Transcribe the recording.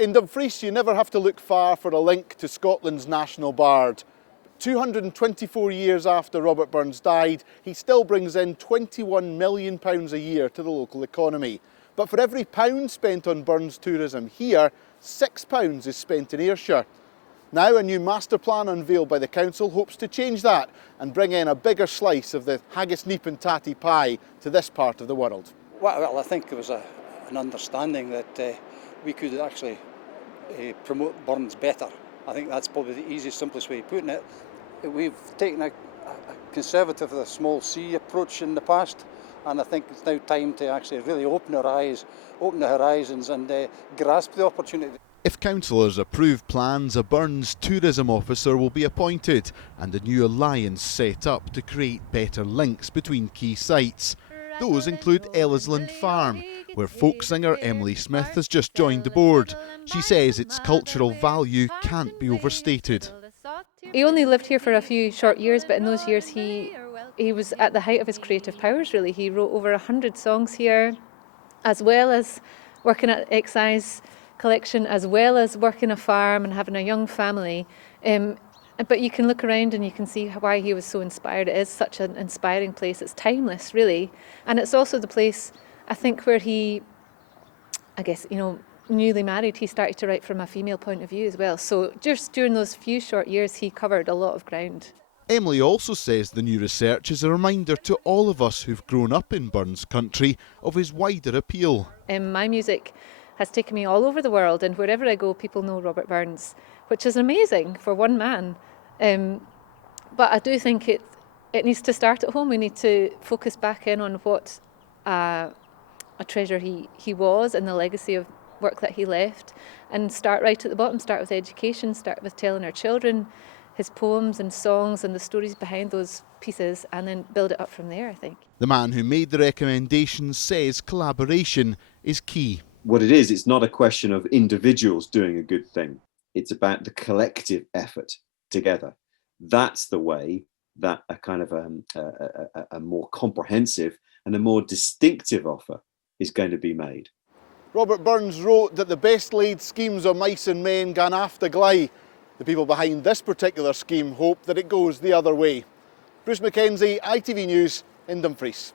In Dumfries, you never have to look far for a link to Scotland's national bard. 224 years after Robert Burns died, he still brings in £21 million a year to the local economy. But for every pound spent on Burns tourism here, £6 is spent in Ayrshire. Now a new master plan unveiled by the council hopes to change that and bring in a bigger slice of the haggis neep and tatty pie to this part of the world. Well, I think there was an understanding that we could actually promote Burns better. I think that's probably the easiest, simplest way of putting it. We've taken a conservative, a small C approach in the past, and I think it's now time to actually really open our eyes, open the horizons and grasp the opportunity. If councillors approve plans, a Burns tourism officer will be appointed and a new alliance set up to create better links between key sites. Those include Ellisland Farm, where folk singer Emily Smith has just joined the board. She says its cultural value can't be overstated. He only lived here for a few short years, but in those years he was at the height of his creative powers, really. He wrote over 100 songs here, as well as working at excise collection, as well as working a farm and having a young family. But you can look around and you can see why he was so inspired. It is such an inspiring place. It's timeless, really. And it's also the place, I think, where he, I guess, newly married, he started to write from a female point of view as well. So just during those few short years, he covered a lot of ground. Emily also says the new research is a reminder to all of us who've grown up in Burns country of his wider appeal. My music has taken me all over the world, and wherever I go, people know Robert Burns, which is amazing for one man. But I do think it needs to start at home. We need to focus back in on what a treasure he was and the legacy of work that he left, and start right at the bottom, start with education, start with telling our children his poems and songs and the stories behind those pieces, and then build it up from there, I think. The man who made the recommendations says collaboration is key. What it is, it's not a question of individuals doing a good thing. It's about the collective effort together. That's the way that a kind of a more comprehensive and a more distinctive offer is going to be made. Robert Burns wrote that the best laid schemes of mice and men gan after gley. The people behind this particular scheme hope that it goes the other way. Bruce Mackenzie, ITV News in Dumfries.